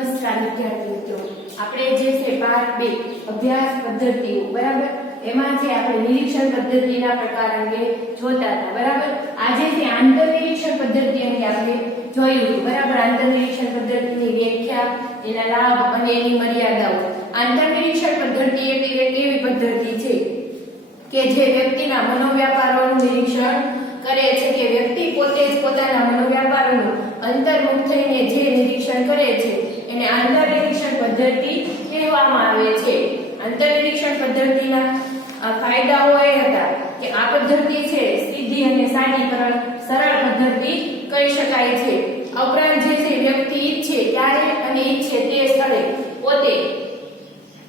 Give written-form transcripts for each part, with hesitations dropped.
નમસ્કાર વિદ્યાર્થી મિત્રો, આપણે જે છે પાઠ 2 અભ્યાસ પદ્ધતિઓ બરાબર, એમાં જે આપણે નિરીક્ષણ પદ્ધતિના પ્રકાર અંગે જોતા હતા બરાબર. આજે જે આંતર નિરીક્ષણ પદ્ધતિ અંગે આપણે જોયું બરાબર. આંતર નિરીક્ષણ પદ્ધતિની વ્યાખ્યા, એના લાભ અને એની મર્યાદાઓ. આંતર નિરીક્ષણ પદ્ધતિ એટલે એવી પદ્ધતિ છે કે જે વ્યક્તિના મનોવ્યાપારોનું નિરીક્ષણ કરે છે, કે વ્યક્તિ પોતે જ પોતાના મનોવ્યાપારોનું અંતર્મુખ થઈને જે નિરીક્ષણ કરે છે એને આંતર નિરીક્ષણ પદ્ધતિ કહેવામાં આવે છે. આંતર નિરીક્ષણ પદ્ધતિના ફાયદાઓ એ હતા કે આ પદ્ધતિ છે સીધી અને સાદી સરળ પદ્ધતિ કહી શકાય છે. ઉપરાંત જે છે વ્યક્તિ ઈચ્છે ત્યારે અને ઈચ્છે તે સ્થળે પોતે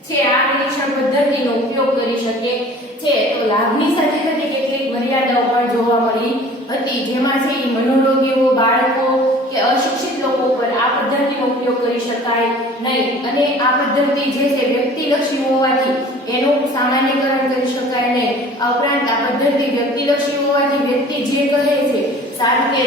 છે આ નિરીક્ષણ પદ્ધતિનો ઉપયોગ કરી શકે છે. તો લાભની સાથે સાથે કેટલીક મર્યાદાઓ પણ જોવા મળી હતી, જેમાં છે મનોરોગીઓ, બાળકો કે અશિક્ષિત લોકો પર આ પદ્ધતિનો ઉપયોગ કરી શકાય નહીં, અને આ પદ્ધતિ જે છે વ્યક્તિલક્ષી હોવાથી એનું સામાન્યકરણ કરી શકાય નહીં. આ ઉપરાંત આ પદ્ધતિ વ્યક્તિલક્ષી હોવાથી વ્યક્તિ જે કહે છે સારું કે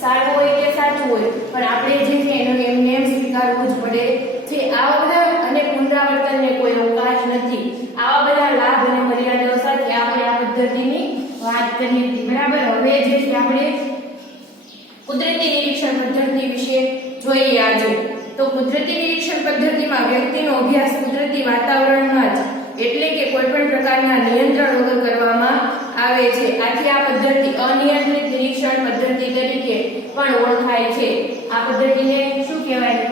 સારું હોય કે સાચું હોય, પણ આપણે જે છે એનું એમને એમ સ્વીકારવું જ પડે છે. આવા બધા અને પુનરાવર્તનને કોઈ અવકાશ નથી. આવા બધા લાભ અને મર્યાદાઓ સાથે આપણે આ પદ્ધતિની વાત કરી હતી બરાબર. હવે જે છે આપણે કુદરતી નિરીક્ષણ પદ્ધતિ વિશે જોઈએ આજે. તો કુદરતી નિરીક્ષણ પદ્ધતિમાં વ્યક્તિનો અભ્યાસ કુદરતી વાતાવરણમાં જ એટલે કે કોઈ પણ પ્રકારના નિયંત્રણ વગર કરવામાં આવે છે. આથી આ પદ્ધતિ અનિયંત્રિત નિરીક્ષણ પદ્ધતિ તરીકે પણ ઓળખાય છે. આ પદ્ધતિને શું કહેવાય?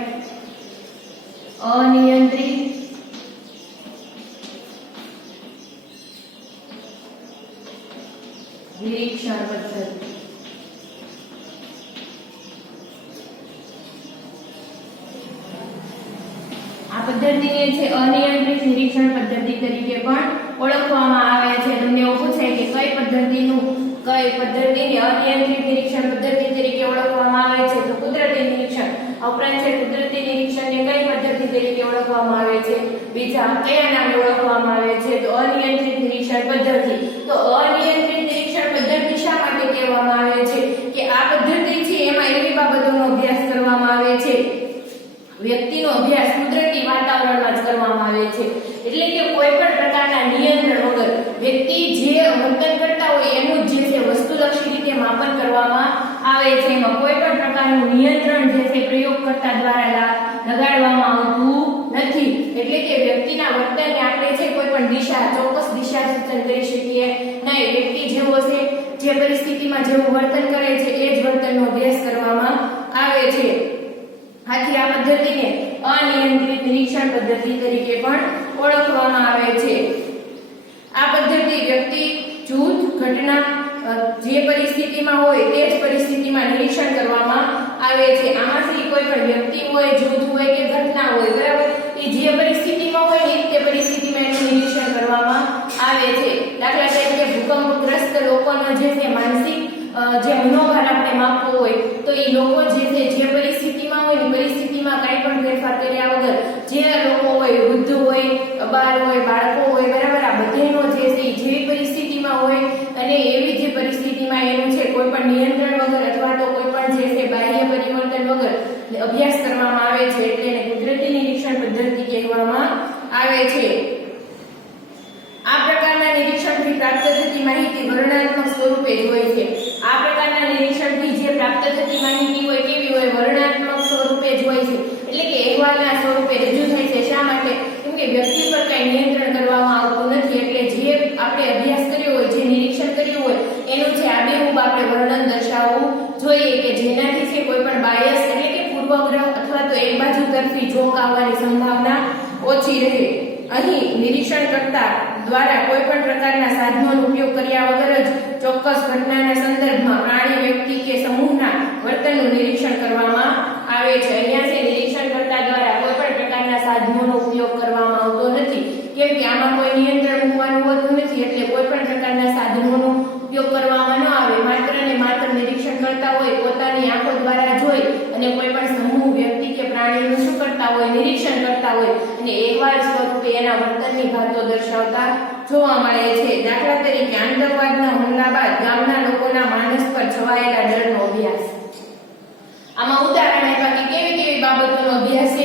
અનિયંત્રિત નિરીક્ષણ પદ્ધતિ. આ પદ્ધતિને છે અનિયંત્રિત નિરીક્ષણ પદ્ધતિ તરીકે પણ ઓળખવામાં આવે છે. તમને એવું પૂછાય કે કઈ પદ્ધતિને અનિયંત્રિત નિરીક્ષણ પદ્ધતિ તરીકે ઓળખવામાં આવે છે? તો કુદરતી નિરીક્ષણ. ઉપરાંત છે કુદરતી નિરીક્ષણને કઈ પદ્ધતિ તરીકે ઓળખવામાં આવે છે? બીજા કયા નામે ઓળખવામાં આવે છે? તો અનિયંત્રિત નિરીક્ષણ પદ્ધતિ. તો અનિયંત્રિત નિરીક્ષણ પદ્ધતિ શા માટે કહેવામાં આવે છે? કે આ પદ્ધતિ છે એમાં એવી બાબતોનો અભ્યાસ કરવામાં આવે છે, વ્યક્તિનો અભ્યાસ કુદરતી વાતાવરણમાં જ કરવામાં આવે છે. એટલે કે કોઈ પણ પ્રકારના નિયંત્રણ વગર વ્યક્તિ જે વર્તન કરતા હોય એનું જે છે વસ્તુલક્ષી રીતે માપન કરવામાં આવે છે. એમાં કોઈ પણ પ્રકારનું નિયંત્રણ જે છે પ્રયોગકર્તા દ્વારા લગાડવામાં આવતું નથી. એટલે કે વ્યક્તિના વર્તનને આપણે છે કોઈ પણ ચોક્કસ દિશા સૂચન કરી શકીએ નહીં. વ્યક્તિ જેવો છે જે પરિસ્થિતિમાં જેવું વર્તન કરે છે એ જ વર્તનનો અભ્યાસ કરવામાં આવે છે. આથી આ પદ્ધતિને અનિયંત્રિત નિરીક્ષણ પદ્ધતિ તરીકે પણ ઓળખવામાં આવે છે. આ પદ્ધતિ વ્યક્તિ, જૂથ, ઘટના જે પરિસ્થિતિમાં હોય તે જ પરિસ્થિતિમાં નિરીક્ષણ કરવામાં આવે છે. આમાંથી કોઈ પણ વ્યક્તિ હોય, જૂથ હોય કે ઘટના હોય બરાબર, એ જે પરિસ્થિતિમાં હોય એ તે પરિસ્થિતિમાં એનું નિરીક્ષણ કરવામાં આવે છે. દાખલા તરીકે ભૂકંપગ્રસ્ત લોકોનો જે છે માનસિક જે મનોભાર આપણે માપવો હોય તો એ લોકો જે છે જે પરિસ્થિતિમાં હોય એ પરિસ્થિતિમાં કંઈ પણ ફેરફાર કર્યા વગર જે લોકો હોય, વૃદ્ધ હોય, અબાલ હોય, બાળકો હોય બરાબર, આ બધાનો જે છે જેવી પરિસ્થિતિમાં હોય અને એવી જે પરિસ્થિતિમાં એનું છે કોઈ પણ નિયંત્રણ વગર અથવા તો કોઈ પણ જે છે બાહ્ય પરિવર્તન વગર અભ્યાસ કરવામાં આવે છે, એટલે એને કુદરતી નિરીક્ષણ પદ્ધતિ કહેવામાં આવે છે. આ પ્રકારના નિરીક્ષણથી પ્રાપ્ત થતી માહિતી વર્ણનાત્મક સ્વરૂપે જ હોય છે. આ પ્રકારના નિરીક્ષણથી જે પ્રાપ્ત થતી માહિતી હોય કેવી હોય? વર્ણનાત્મક સ્વરૂપે જ હોય છે. એટલે કે અહેવાલના સ્વરૂપે રજૂ થાય છે. શા માટે? કેમ કે વ્યક્તિ પર કઈ નિયંત્રણ કરવામાં આવતું નથી. એટલે જે આપણે અભ્યાસ કર્યો હોય, જે નિરીક્ષણ કર્યું હોય એનું છે આબેહૂબ આપણે વર્ણન દર્શાવવું જોઈએ, કે જેનાથી છે કોઈ પણ બાયસ એટલે કે પૂર્વગ્રહ અથવા તો એક બાજુ તરફી જોક આવવાની સંભાવના ઓછી રહે. અહીં નિરીક્ષણકર્તા દ્વારા કોઈ પણ પ્રકારના સાધનોનો ઉપયોગ કર્યા વગર જ ચોક્કસ ઘટનાના સંદર્ભમાં પ્રાણી, વ્યક્તિ કે સમૂહના વર્તનનું નિરીક્ષણ કરવામાં આવે છે. અહીંયા છે નિરીક્ષણકર્તા દ્વારા કોઈ પણ પ્રકારના સાધનોનો ઉપયોગ કરવામાં આવતો નથી, કેમ કે આમાં કોઈ નિયંત્રણ મૂકવાનું હોતું નથી. એટલે કોઈ પણ પ્રકારના સાધનોનો ઉપયોગ કરવામાં ન આવે. માત્ર ને માત્ર નિરીક્ષણ કરતા હોય, પોતાની આંખો દ્વારા જોઈ અને કોઈ પણ સમૂહ, વ્યક્તિ કે પ્રાણીનું શું કરતા હોય? નિરીક્ષણ કરતા હોય અને અહેવાલ સ્વરૂપે એના વર્તનની ભાતો દર્શાવતા જોવા મળે છે. દાખલા તરીકે આતંકવાદના હુમલા બાદ ગામના લોકોના માનસ પર છવાયેલા ડરનો અભ્યાસ. આમાં ઉદાહરણ આપ્યા કે કેવી કેવી બાબતોનો અભ્યાસ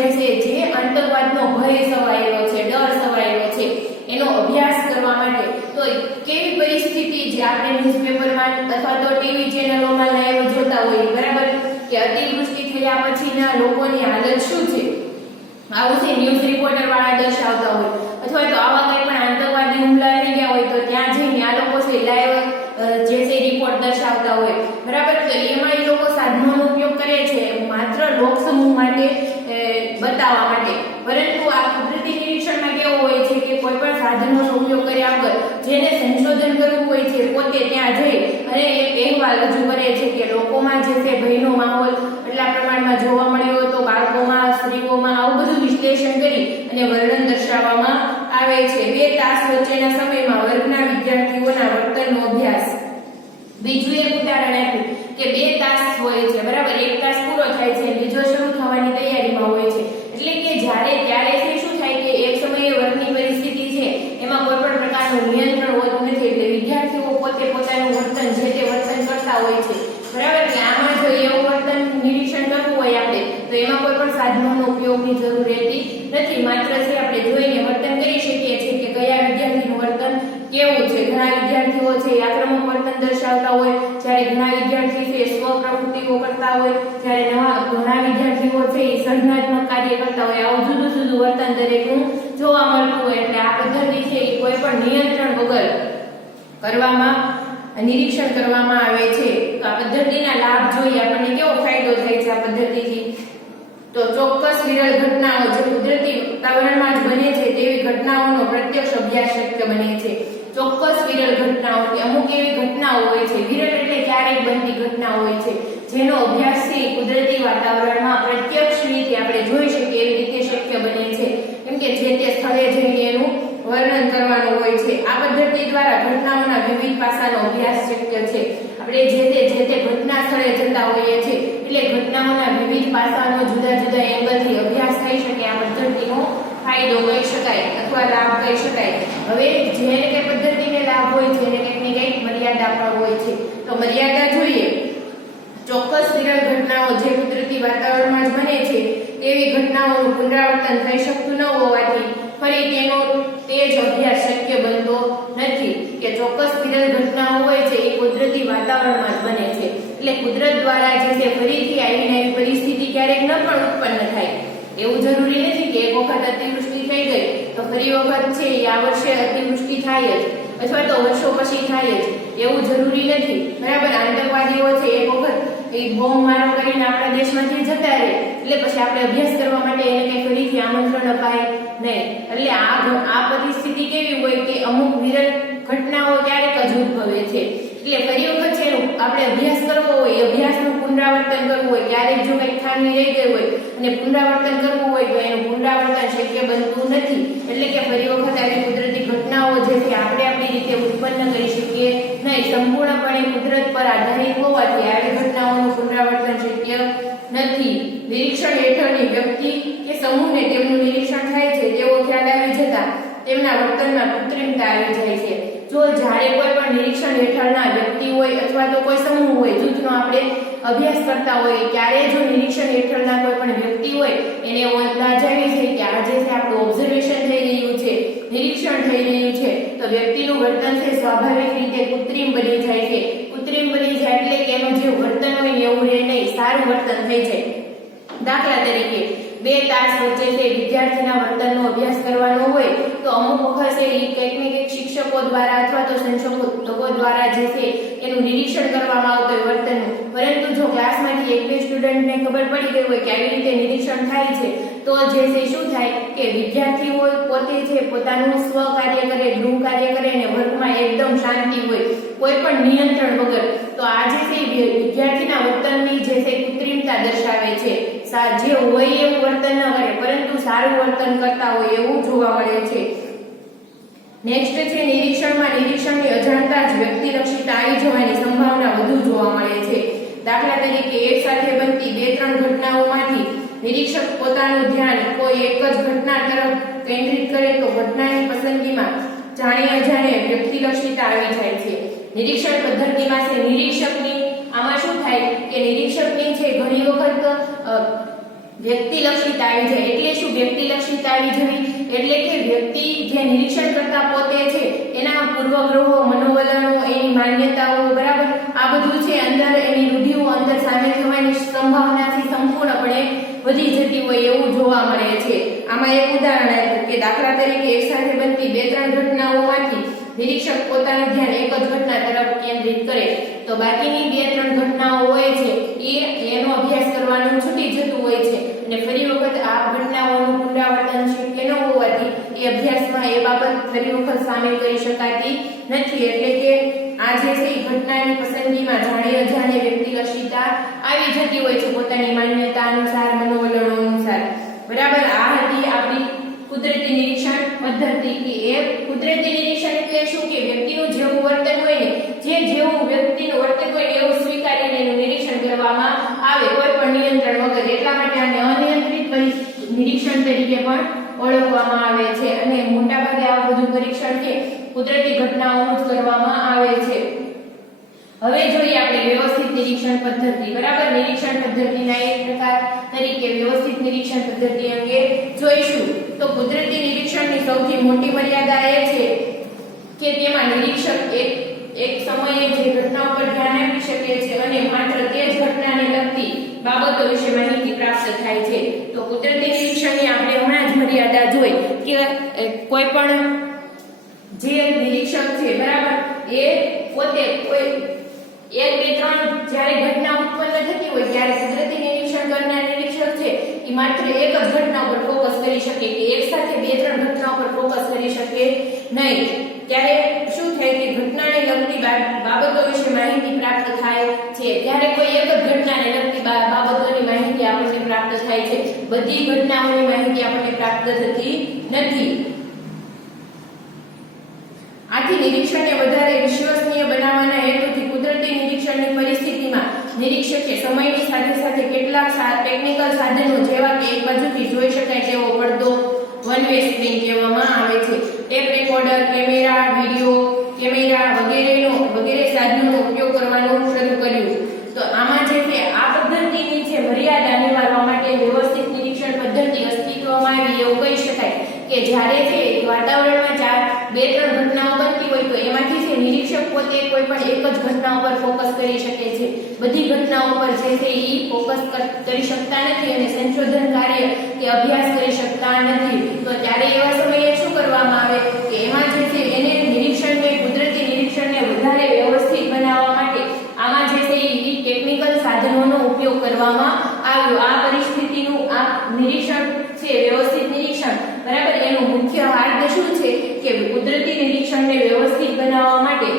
જે છે, જે આતંકવાદનો ભય સવાયેલો છે, ડર સવાયેલો છે, એનો અભ્યાસ કરવા માટે તો કેવી પરિસ્થિતિ જે આપણે ન્યૂઝપેપરમાં અથવા તો ટીવી ચેનલોમાં લાઈવ જોતા હોઈએ, બરાબર, કે અતિવૃષ્ટિ થયા પછીના લોકોની હાલત શું છે, આવું છે ન્યૂઝ રિપોર્ટર વાળા દર્શાવતા હોય, અથવા તો આવા કંઈ પણ આતંકવાદી હુમલા થઈ ગયા હોય તો ત્યાં જઈને આ લોકો છે લાઈવ જે છે રિપોર્ટ દર્શાવતા હોય, બરાબર. તો એમાં એ લોકો સાધનોનો ઉપયોગ કરે છે માત્ર લોકસમૂહ માટે બતાવવા માટે, પરંતુ આ કુદરતી નિરીક્ષણમાં કેવું હોય છે કે કોઈ પણ સાધનોનો ઉપયોગ કર્યા વગર જેને સંશોધન કરવું હોય છે પોતે ત્યાં જઈ અને એક અહેવાલ રજૂ કરે છે કે લોકોમાં જે છે ભયનો માહોલ એટલા પ્રમાણમાં જોવા મળ્યો હતો, બાળકોમાં, સ્ત્રીઓમાં, આવું બધું વિશ્લેષણ કરી અને વર્ણન દર્શાવવામાં આવે છે. 2 તાસ વચ્ચેના સમયમાં વર્ગના વિદ્યાર્થીઓના વર્તનનો અભ્યાસ. બીજું એક ઉદાહરણ આપ્યું કે 2 તાસ હોય છે, બરાબર, 1 તાસ પૂરો થાય છે, બીજો શરૂ થવાની તૈયારીમાં હોય છે, એટલે કે ત્યારે શું થાય કે એક સમયે વર્ગની પરિસ્થિતિ છે એમાં કોઈ પણ પ્રકારનું નિયંત્રણ હોતું નથી, એટલે વિદ્યાર્થીઓ પોતે પોતાનું વર્તન જે તે વર્તન કરતા હોય છે, બરાબર. કે આમાં જો એવું વર્તન નિરીક્ષણ કરવું હોય આપણે તો એમાં કોઈ પણ સાધનોનો ઉપયોગની જરૂર રહેતી નથી, માત્ર છે આપણે જોઈને વર્તન કરી શકીએ છીએ કે કયા વિદ્યાર્થીનું વર્તન કેવું છે. ઘણા વિદ્યાર્થીઓ છે આક્રમક વર્તન દર્શાવતા હોય, જ્યારે ઘણા વિદ્યાર્થી છે સ્વ પ્રવૃત્તિઓ કરતા હોય, જ્યારે ઘણા વિદ્યાર્થીઓ છે એ સર્જનાત્મક કાર્ય કરતા હોય, આવું જુદું જુદું વર્તન દરેકનું જોવા મળતું હોય. એટલે આ પદ્ધતિ છે એ કોઈ પણ નિયંત્રણ વગર નિરીક્ષણ કરવામાં આવે છે. તો આ પદ્ધતિના લાભ જોઈએ, આપણને કેવો ફાયદો થાય છે આ પદ્ધતિથી. તો ચોક્કસ વિરલ ઘટનાઓ જે કુદરતી વાતાવરણમાં જ બને છે તેવી ઘટનાઓનો પ્રત્યક્ષ અભ્યાસ શક્ય બને છે. ચોક્કસ વિરલ ઘટનાઓ કે અમુક એવી ઘટનાઓ હોય છે, વિરલ એટલે ક્યારેક બનતી ઘટના હોય છે, જેનો અભ્યાસ છે કુદરતી વાતાવરણમાં પ્રત્યક્ષ રીતે આપણે જોઈ શકીએ એવી રીતે શક્ય બને છે, કેમ કે જે તે સ્થળે જઈને એનું વર્ણન કરવાનું હોય છે. આ પદ્ધતિ દ્વારા ઘટનાઓના વિવિધ પાસાનો અભ્યાસ શક્ય છે. આપણે જે તે ઘટના સ્થળે જતા હોઈએ છીએ એટલે ઘટનાઓના વિવિધ પાસાનો જુદા જુદા એંગલથી અભ્યાસ થઈ શકે. આ પદ્ધતિનો ફાયદો કહી શકાય અથવા લાભ કહી શકાય. હવે જેને કે પદ્ધતિને લાભ હોય છે એને કંઈક ને કંઈક મર્યાદા પણ હોય છે. તો મર્યાદા જોઈએ, ચોક્કસ વિરલ ઘટનાઓ જે કુદરતી વાતાવરણમાં જ બને છે તેવી ઘટનાઓનું પુનરાવર્તન થઈ શકતું ન હોવાથી ફરી તે જ અભ્યાસ શક્ય બનતો નથી. કે ચોક્કસ વિરલ ઘટનાઓ હોય છે એ કુદરતી વાતાવરણમાં જ બને છે, એટલે કુદરત દ્વારા જે છે ફરીથી આવીને એવી પરિસ્થિતિ ક્યારેક ન પણ ઉત્પન્ન થાય. એવું જરૂરી નથી કે એક વખત અતિવૃષ્ટિ થઈ ગઈ તો ફરી વખત છે આ વર્ષે અતિવૃષ્ટિ થાય જ અથવા તો વર્ષો પછી થાય જ, એવું જરૂરી નથી, બરાબર. આતંકવાદીઓ છે એક વખત એ બોમ્બ મારો કરીને આપણા દેશમાંથી જતા રહે એટલે પછી આપણે અભ્યાસ કરવા માટે એને કઈ ફરીથી આમંત્રણ અપાય નહીં. એટલે આ પરિસ્થિતિ કેવી હોય કે અમુક વિરલ ઘટનાઓ ક્યારેક જ ઉદ્ભવે છે, એટલે ફરી વખત છે આપણે અભ્યાસ કરવો હોય, અભ્યાસનું પુનરાવર્તન કરવું હોય, ક્યારેક જો કંઈક ખામી રહી ગઈ હોય અને પુનરાવર્તન કરવું હોય તો એનું પુનરાવર્તન શક્ય બનતું નથી. એટલે કે ફરી વખત આવી કુદરતી ઘટનાઓ જે છે આપણે આપણી રીતે ઉત્પન્ન કરી શકીએ નહીં. સંપૂર્ણપણે કુદરત પર આધારિત હોવાથી આવી ઘટનાઓનું પુનરાવર્તન શક્ય નથી. નિરીક્ષણ હેઠળની વ્યક્તિ કે સમૂહને તેમનું નિરીક્ષણ થાય છે તેવો ખ્યાલ આવી જતા તેમના વર્તનમાં કૃત્રિમતા આવી જાય છે. જો જ્યારે કોઈ પણ નિરીક્ષણ હેઠળના વ્યક્તિ હોય અથવા તો કોઈ સમૂહ હોય, જૂથનો આપણે અભ્યાસ કરતા હોઈએ, ત્યારે જો નિરીક્ષણ હેઠળના કોઈ પણ વ્યક્તિ હોય એને એવો અંદાજ આવી છે કે આજે છે આપણું ઓબ્ઝર્વેશન થઈ રહ્યું છે, નિરીક્ષણ થઈ રહ્યું છે, તો વ્યક્તિનું વર્તન છે સ્વાભાવિક રીતે કૃત્રિમ બની જાય છે. કૃત્રિમ બની જાય એટલે કે એનું જે વર્તન હોય ને એવું રહે નહીં, સારું વર્તન થઈ જાય. દાખલા તરીકે 2 તાસ વચ્ચે તે વિદ્યાર્થીના વર્તનનો અભ્યાસ કરવાનો હોય તો અમુક વખત એ કંઈક ને કંઈક શિક્ષકો દ્વારા અથવા તો સંશોધકો દ્વારા જે છે એનું નિરીક્ષણ કરવામાં આવતું હોય વર્તનનું, પરંતુ જો ક્લાસમાંથી એક બે સ્ટુડન્ટને ખબર પડી ગઈ હોય કે આવી રીતે નિરીક્ષણ થાય છે તો જે છે શું થાય કે વિદ્યાર્થીઓ પોતે છે પોતાનું સ્વ કાર્ય કરે, ગૃહ કાર્ય કરે અને વર્ગમાં એકદમ શાંતિ હોય, કોઈ પણ નિયંત્રણ વગર. તો આ જે છે વિદ્યાર્થીના વર્તનની જે છે કૃત્રિમતા દર્શાવે છે. જે હોય એવું વર્તન ન કરે પરંતુ સારું વર્તન કરતા હોય એવું જોવા મળે છે. નેક્સ્ટ છે નિરીક્ષણની અજાણતા જ વ્યક્તિલક્ષીતા આવી જવાની સંભાવના વધુ જોવા મળે છે. દાખલા તરીકે એક સાથે બનતી 2-3 ઘટનાઓમાંથી નિરીક્ષક પોતાનું ધ્યાન કોઈ એક જ ઘટના તરફ કેન્દ્રિત કરે તો ઘટનાની પસંદગીમાં જાણી અજાણે વ્યક્તિલક્ષીતા આવી જાય છે. નિરીક્ષણ પદ્ધતિમાં છે નિરીક્ષકની આમાં શું થાય કે નિરીક્ષકની છે ઘણી વખત વ્યક્તિલક્ષિતા આવી જાય. એટલે શું વ્યક્તિલક્ષિતા આવી જવી? એટલે કે વ્યક્તિ જે નિરીક્ષણ કરતા પોતે છે એના પૂર્વગ્રહો, મનોવલણો, એની માન્યતાઓ, બરાબર, આ બધું છે અંદર એની રૂઢિઓ અંદર સામેલ થવાની સંભાવનાથી સંપૂર્ણપણે વધી જતી હોય એવું જોવા મળે છે. આમાં એક ઉદાહરણ આપ્યું કે દાખલા તરીકે એકસાથે બનતી 2-3 ઘટનાઓમાંથી નિરીક્ષક પોતાનું ધ્યાન એક જ ઘટના તરફ કેન્દ્રિત કરે તો બાકીની 2-3 ઘટનાઓ હોય છે એનો અભ્યાસ કરવાનું છૂટી જતું હોય છે અને ફરી વખત આ ઘટનાઓનું પુનરાવર્તન શક્ય ન હોવાથી એ અભ્યાસમાં એ બાબત ફરી વખત સામેલ કરી શકાતી નથી. એટલે કે આ જે છે એ ઘટનાની પસંદગીમાં જાણે અજાણે વ્યક્તિલક્ષિતા આવી જતી હોય છે પોતાની માન્યતા અનુસાર, મનોવલણો અનુસાર. બરાબર, આ હતી આપણી કુદરતી નિરીક્ષણ પદ્ધતિ. કે એ કુદરતી નિરીક્ષણ એટલે શું કે વ્યક્તિનું જેવું વર્તન હોય ને, જેવું વ્યક્તિનું વર્તન હોય એવું સ્વીકારીને એનું નિરીક્ષણ કરવામાં આવે કોઈ પણ નિયંત્રણ વગર. એટલા માટે આને અનિયંત્રિત નિરીક્ષણ તરીકે પણ ઓળખવામાં આવે છે અને મોટાભાગે આ બધું પરીક્ષણ છે કુદરતી ઘટનાઓનું જ કરવામાં આવે છે. હવે જોઈએ આપણે વ્યવસ્થિત નિરીક્ષણ પદ્ધતિ. બરાબર, નિરીક્ષણ પદ્ધતિના એક પ્રકાર તરીકે વ્યવસ્થિત નિરીક્ષણ પદ્ધતિ અંગે જોઈશું. તો કુદરતી નિરીક્ષણની સૌથી મોટી મર્યાદા એ છે કે તેમાં નિરીક્ષક એક સમયે જે ઘટના પર ધ્યાન આપી શકે છે અને માત્ર તે જ ઘટનાને લગતી બાબતો વિશે માહિતી પ્રાપ્ત થાય છે. તો કુદરતી નિરીક્ષણની આપણે હમણાં જ મર્યાદા જોઈ કે કોઈ પણ જે નિરીક્ષક છે, બરાબર, એ પોતે કોઈ 1-2-3 જ્યારે ઘટના ઉત્પન્ન થતી હોય ત્યારે કુદરતી નિરીક્ષણ કરનાર નિરીક્ષક છે એ માત્ર એક જ ઘટના પર ફોકસ કરી શકે કે એક સાથે 2-3 ઘટના પર ફોકસ કરી શકે નહીં. ત્યારે શું થાય કે ઘટનાને લગતી બાબતો વિશે માહિતી પ્રાપ્ત થાય છે. ત્યારે કોઈ એક જ ઘટનાને લગતી બાબતોની માહિતી આપણને પ્રાપ્ત થાય છે, બધી ઘટનાઓની માહિતી આપણને પ્રાપ્ત થતી નથી. આથી નિરીક્ષણને વધારે વિશ્વસનીય બનાવવાના હેતુથી કુદરતી નિરીક્ષણની પરિસ્થિતિમાં નિરીક્ષકે સમયની સાથે સાથે કેટલાક ટેકનિકલ સાધનો જેવા કે એક બાજુથી જોઈ શકાય તેવો પડદો, વન વે સ્ક્રીન કહેવામાં આવે છે, tape recorder, camera, video camera વગેરે સાધનોનો ઉપયોગ કરવાનું શરૂ કર્યું. તો આમાં જે છે આ પદ્ધતિની જે મર્યાદા નિવારવા માટે વ્યવસ્થિત નિરીક્ષણ પદ્ધતિ અસ્તિત્વમાં આવી એવું કહી શકાય કે જ્યારે છે વાતાવરણમાં 2-3 ઘટનાઓ બનતી હોય તો એમાંથી છે નિરીક્ષક પોતે કોઈ પણ એક જ ઘટના ઉપર ફોકસ કરી શકે છે, બધી ઘટનાઓ પર જે છે એ ફોકસ કરી શકતા નથી અને સંશોધન કાર્ય કે અભ્યાસ કરી શકતા નથી. તો ત્યારે એવા સમયે શું કરવામાં આવે કે એમાં જે છે એને નિરીક્ષણને, કુદરતી નિરીક્ષણને વધારે વ્યવસ્થિત બનાવવા માટે આમાં જે છે એ ટેકનિકલ સાધનોનો ઉપયોગ કરવામાં આવ્યો. આ પરિસ્થિતિનું આ નિરીક્ષણ છે વ્યવસ્થિત નિરીક્ષણ, બરાબર, એનું મુખ્ય માર્ગ શું છે કે કુદરતી નિરીક્ષણને વ્યવસ્થિત બનાવવા માટે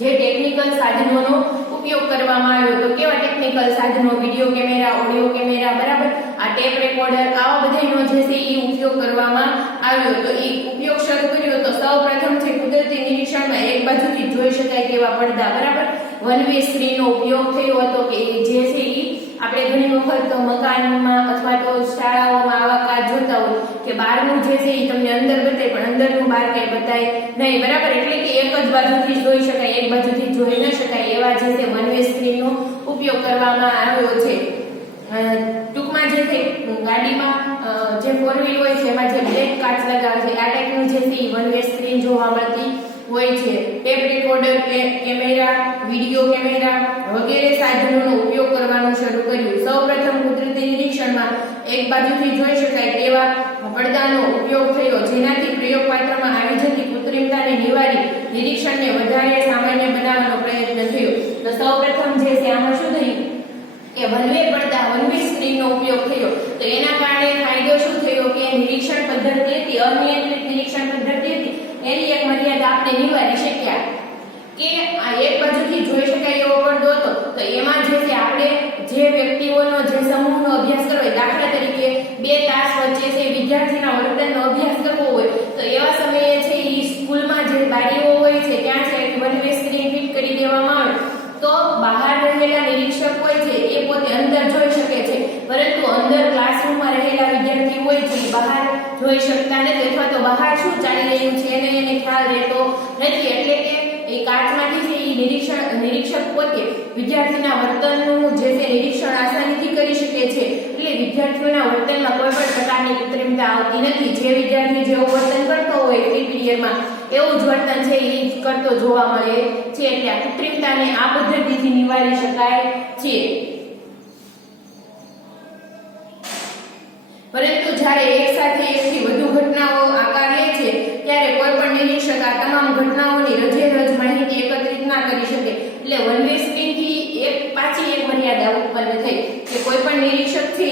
જે ટેકનિકલ સાધનોનો ઉપયોગ કરવામાં આવ્યો. તો કેવા ટેકનિકલ સાધનો? વિડિયો કેમેરા, ઓડિયો કેમેરા, બરાબર, આ ટેપ રેકોર્ડર, આવા બધાનો જે છે એ ઉપયોગ કરવામાં આવ્યો. તો એ ઉપયોગ શરૂ કર્યો તો સૌપ્રથમ છે કુદરતી નિરીક્ષણમાં એક બાજુથી જોઈ શકાય તેવા પડદા, બરાબર, વન વે સ્ક્રીનનો ઉપયોગ થયો હતો કે જે છે એ આપણે ઘણી વખત મકાનમાં અથવા તો શાળાઓમાં આવા કાચ જોતા હોય કે બહારનું જે છે એ તમને અંદર બતાય પણ અંદરનું બહાર કઈ બતાય નહીં, બરાબર. એટલે કે એક જ બાજુથી જોઈ શકાય, એક બાજુથી જોઈ ન શકાય એવા જે છે વન વે સ્ક્રીનનો ઉપયોગ કરવામાં આવ્યો છે. ટૂંકમાં જે છે ગાડીમાં જે 4 વ્હીલ હોય છે એમાં જે બ્લેક કાચ લગાવે છે આ ટાઈપનું જે છે વન વે સ્ક્રીન જોવા મળતી હોય છે. Tape recorder, camera, video camera વગેરે સાધનોનો ઉપયોગ કરવાનું શરૂ કર્યું. સૌપ્રથમ કુદરતી નિરીક્ષણમાં એક બાજુથી જોઈ શકાય તેવા પડદાનો ઉપયોગ થયો જેનાથી પ્રયોગપાત્રમાં આવી જતી કૃત્રિમતાને નિવારી નિરીક્ષણને વધારે સામાન્ય બનાવવાનો પ્રયત્ન થયો. તો સૌપ્રથમ જે છે આમાં શું થયું કે વન વે પડદા, વન વે સ્ક્રીનનો ઉપયોગ થયો. તો એના કારણે ફાયદો શું થયો કે નિરીક્ષણ પદ્ધતિ હતી, અનિયંત્રિત નિરીક્ષણ પદ્ધતિ હતી, એની એક મર્યાદા આપણે નિવારી શક્યા કે આ એક બાજુથી જોઈ શકાય એવો પડદો હતો. તો એમાં જે છે આપણે જે વ્યક્તિઓનો જે સમૂહનો અભ્યાસ કરવો હોય, દાખલા તરીકે 2 તાસ વચ્ચે છે વિદ્યાર્થીના વર્તનનો અભ્યાસ કરવો હોય તો એવા સમયે છે એ સ્કૂલમાં જે બારીઓ હોય છે ત્યાં છે વન વે સ્ક્રીન ફિટ કરી દેવામાં આવે તો બહાર રહેલા નિરીક્ષક હોય છે એ પોતે અંદર જોઈ શકે છે, પરંતુ અંદર ક્લાસરૂમમાં રહેલા વિદ્યાર્થી હોય છે બહાર જોઈ શકતા નથી અથવા તો બહાર શું ચાલી રહ્યું છે એને ખ્યાલ રહેતો નથી. એટલે કે એ કાચમાંથી છે એ નિરીક્ષક પોતે વિદ્યાર્થીના વર્તનનું જે છે નિરીક્ષણ આસાનીથી કરી શકે છે. એટલે વિદ્યાર્થીઓના વર્તનમાં કોઈ પણ પ્રકારની કૃત્રિમતા આવતી નથી. જે વિદ્યાર્થી જેવું વર્તન કરતો હોય ફ્રી પીરિયડમાં એવું જ વર્તન છે એ કરતો જોવા મળે છે. એટલે આ કૃત્રિમતાને આ પદ્ધતિથી નિવારી શકાય છે. પરંતુ જ્યારે એક સાથે એકથી વધુ ઘટનાઓ આકાર લે છે ત્યારે કોઈ પણ નિરીક્ષક આ તમામ ઘટનાઓની રજેરજ માહિતી એકત્રિત ના કરી શકે. એટલે વન વે સ્ક્રીનથી પાછી એક મર્યાદા ઉત્પન્ન થઈ કે કોઈ પણ નિરીક્ષક છે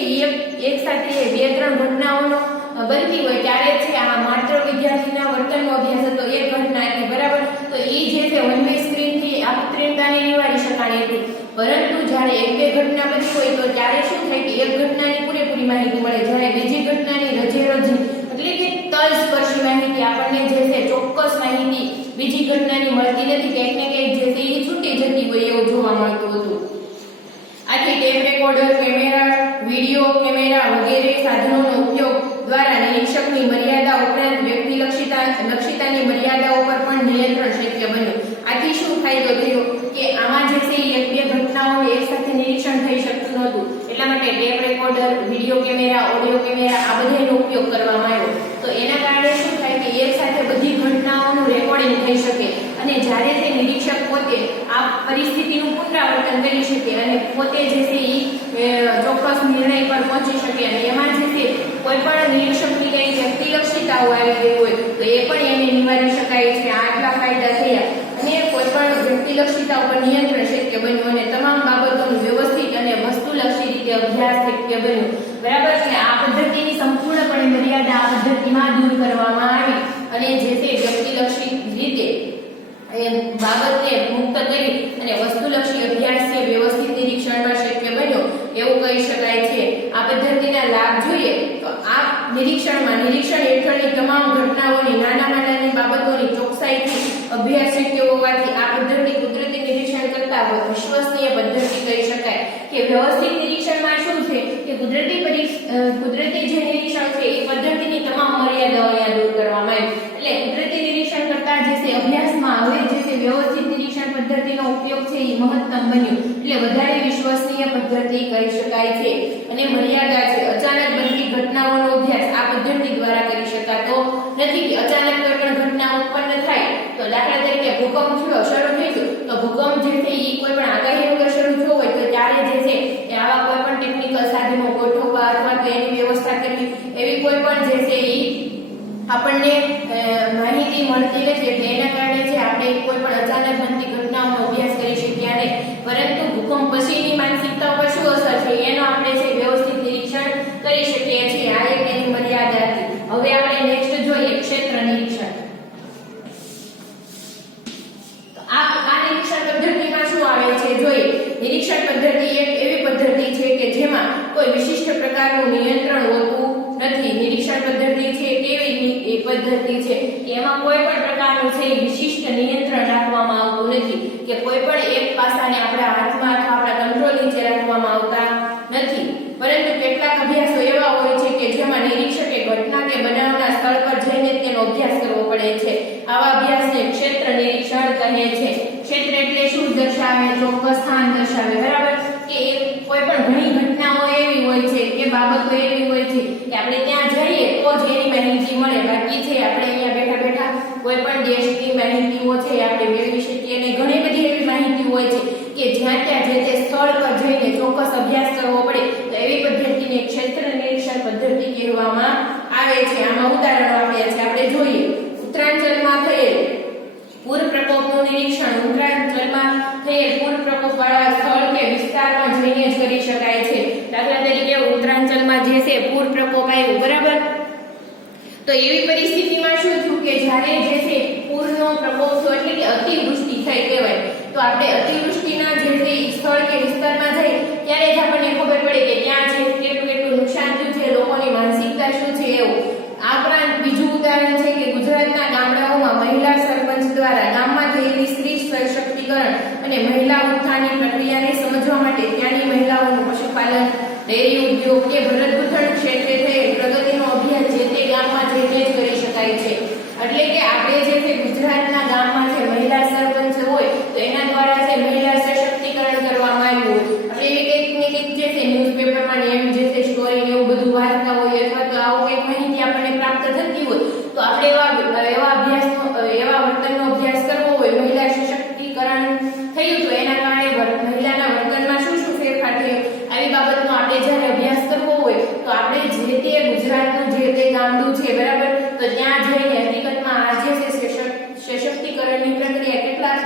એક સાથે બે ત્રણ ઘટનાઓનો બનતી હોય ત્યારે છે આ માત્ર વિદ્યાર્થીના વર્તનનો અભ્યાસ હતો એક ઘટના હતી, બરાબર. તો એ જે છે વન વે સ્ક્રીનથી આ કૃત્રિમતાને નિવારી શકાણી હતી. પરંતુ જ્યારે એક બે ઘટના બની હોય તો ત્યારે શું થાય કે એક ઘટનાની પૂરેપૂરી માહિતી મળે, જ્યારે બીજી ઘટનાની રજેરજ એટલે કે તલસ્પર્શી માહિતી આપણને જે છે ચોક્કસ માહિતી બીજી ઘટનાની મળતી નથી. કંઈક ને કંઈક જે છે એ છૂટી જતી હોય એવું જોવા મળતું હતું. આથી tape recorder, camera, video camera વગેરે સાધનોનો ઉપયોગ દ્વારા નિરીક્ષકની મર્યાદા ઉપરાંત વ્યક્તિલક્ષીતાની મર્યાદાઓ પર પણ નિયંત્રણ શક્ય બન્યું. આથી શું ફાયદો થયો કે આમાં જે છે એક બે ઘટનાઓને એકસાથે નિરીક્ષણ થઈ શકતું નહોતું. એટલા માટે tape recorder, video camera, audio camera આ બધાનો ઉપયોગ કરવામાં આવ્યો. તો એના કારણે શું થાય કે એક સાથે બધી ઘટનાઓનું રેકોર્ડિંગ થઈ શકે અને જ્યારે તે નિરીક્ષક પોતે આ પરિસ્થિતિનું પુનરાવર્તન કરી શકે અને પોતે જે છે એ ચોક્કસ નિર્ણય પર પહોંચી શકે અને એમાં જે છે કોઈ પણ નિરીક્ષકની કઈ વ્યક્તિલક્ષીતાઓ આવી ગઈ હોય તો એ પણ એને નિવારી શકાય છે. આટલા ફાયદા થયા અને કોઈ પણ વ્યક્તિલક્ષીતા ઉપર નિયંત્રણ શક્ય બન્યું અને તમામ બાબતોનું વ્યવસ્થિત અને વસ્તુલક્ષી રીતે અભ્યાસ શક્ય બન્યું, બરાબર છે. આ પદ્ધતિની સંપૂર્ણપણે મર્યાદા આ પદ્ધતિમાં દૂર કરવામાં આવી અને જે તે વ્યક્તિલક્ષી રીતે એ બાબતને મુક્ત કરી અને વસ્તુલક્ષી અભ્યાસ છે વ્યવસ્થિત નિરીક્ષણમાં શક્ય બન્યો એવું કહી શકાય છે. આ પદ્ધતિના લાભ જોઈએ તો આ નિરીક્ષણ હેઠળની તમામ ઘટનાઓની નાની બાબતોની ચોકસાઈથી અભ્યાસ શક્ય હોવાથી આ પદ્ધતિ કુદરતી નિરીક્ષણ કરતા વિશ્વસનીય પદ્ધતિ કહી શકાય. કે વ્યવસ્થિત નિરીક્ષણમાં શું છે કે કુદરતી જે નિરીક્ષણ છે એ પદ્ધતિની તમામ મર્યાદાઓ અહીંયા દૂર કરવામાં આવી. એટલે કુદરતી નિરીક્ષણ કરતા જે છે અભ્યાસમાં હવે જે છે વ્યવસ્થિત નિરીક્ષણ પદ્ધતિનો ઉપયોગ છે એ મહત્તમ બન્યું. એટલે વધારે વિશ્વસનીય પદ્ધતિ કહી શકાય છે. અને મર્યાદા છે અચાનક બનતી ઘટનાઓનો અભ્યાસ આ પદ્ધતિ દ્વારા કરી શકાતો નથી. કે અચાનક કોઈ પણ ઘટના ઉત્પન્ન થાય તો દાખલા તરીકે ભૂકંપ શરૂ થઈ ગયો તો ભૂકંપ જે છે એ કોઈ પણ આગાહી વગર શરૂ થયો હોય તો ત્યારે જે છે એ આવા કોઈ પણ ટેકનિકલ સાધનો ગોઠવવા અથવા તો એની વ્યવસ્થા કરવી એવી કોઈ પણ જે છે એ આપણને માહિતી મળતી નથી. એટલે એના કારણે છે આપણે કોઈ પણ અચાનક બનતી ઘટનાઓનો અભ્યાસ કરી શક્યા નહીં. પરંતુ ભૂકંપ પછીની માનસિકતા પર શું અસર છે એનો આપણે છે વ્યવસ્થિત નિરીક્ષણ કરી શકીએ છીએ. આ એક એની મર્યાદા હતી. હવે આપણે નેક્સ્ટ જોઈએ ક્ષેત્ર નિરીક્ષણ. તો આ નિરીક્ષણ પદ્ધતિમાં શું આવે છે જોઈએ. નિરીક્ષણ પદ્ધતિ એક એવી પદ્ધતિ છે કે જેમાં કોઈ વિશિષ્ટ પ્રકારનું નિયંત્રણ હોતું નથી. નિરીક્ષણ પદ્ધતિ છે કેવી એ પદ્ધતિ છે કે એમાં કોઈ પણ પ્રકારનું છે વિશિષ્ટ નિયંત્રણ રાખવામાં આવતું નથી કે કોઈ પણ એક પાસાને આપણા હાથમાં અથવા આપણા કંટ્રોલ નીચે રાખવામાં આવતા નથી. પરંતુ કેટલાક અભ્યાસો એવા હોય છે કે જેમાં નિરીક્ષકે ઘટના કે બનાવના સ્થળ પર જઈને તેનો અભ્યાસ કરવો પડે છે. આવા અભ્યાસને ક્ષેત્ર નિરીક્ષણ કહે છે. ક્ષેત્ર એટલે શું દર્શાવે? ચોક્કસ સ્થાન દર્શાવે, બરાબર. કે કોઈ પણ ઘણી ઘટનાઓ એવી હોય છે કે બાબતો એવી હોય છે કે આપણે ત્યાં જઈએ તો જ એની માહિતી મળે. બાકી છે આપણે અહીંયા બેઠા બેઠા કોઈ પણ દેશની માહિતીઓ છે આપણે મેળવી શકીએ અને ઘણી બધી એવી માહિતી હોય છે કે જ્યાં ત્યાં જે તે સ્થળ પર જઈને ચોક્કસ અભ્યાસ કરવો પડે. તો એવી પદ્ધતિને ક્ષેત્ર નિરીક્ષણ પદ્ધતિ કહેવામાં આવે છે. આમાં ઉદાહરણો આપ્યા છે આપણે જોઈએ. ઉત્તરાંચલમાં થયેલ પૂર પ્રકોપનું નિરીક્ષણ ઉત્તરાંચલમાં થયેલ પૂર પ્રકોપ વાળા સ્થળ કે વિસ્તારમાં જઈને જ કરી શકાય છે. દાખલા તરીકે ઉત્તરાંચલમાં જે છે પૂર પ્રકોપ આવ્યો, બરાબર. તો એવી પરિસ્થિતિમાં શું થયું કે જ્યારે જે છે પૂરનો પ્રકોપ થયો એટલે કે અતિવૃષ્ટિ થઈ કહેવાય. તો આપણે અતિવૃષ્ટિના જે છે સ્થળ કે વિસ્તારમાં જઈએ ત્યારે જ આપણને ખબર પડે કે ત્યાં છે કેટલું નુકસાન થયું છે, લોકોની માનસિકતા શું છે એવું. આ ઉપરાંત બીજું ઉદાહરણ છે કે ગુજરાતના ગામડાઓમાં મહિલા સરપંચ દ્વારા ગામમાં થયેલી સ્ત્રી સશક્તિકરણ અને મહિલા ઉત્થાનની પ્રક્રિયાને સમજવા માટે ત્યાંની મહિલાઓનું પશુપાલન, ડેરી ઉદ્યોગ કે ભરતગૂંથણ ક્ષેત્રે થયેલ પ્રગતિનો અભ્યાસ જે તે ગામમાં જઈને જ કરી શકાય છે. એટલે કે આપણે જે છે ગુજરાતના ગામમાં છે મહિલા સરપંચ એવા વર્તનનો અભ્યાસ કરવો હોય, મહિલા સશક્તિકરણ થયું તો એના કારણે મહિલાના વર્તનમાં શું શું ફેરફાર થયો, આવી બાબતનો આપણે જ્યારે અભ્યાસ કરવો હોય તો આપણે જે તે ગુજરાતનું જે તે ગામડું છે બરાબર, તો ત્યાં જઈને હકીકતમાં આ જે છે સશક્તિકરણની પ્રક્રિયા કેટલા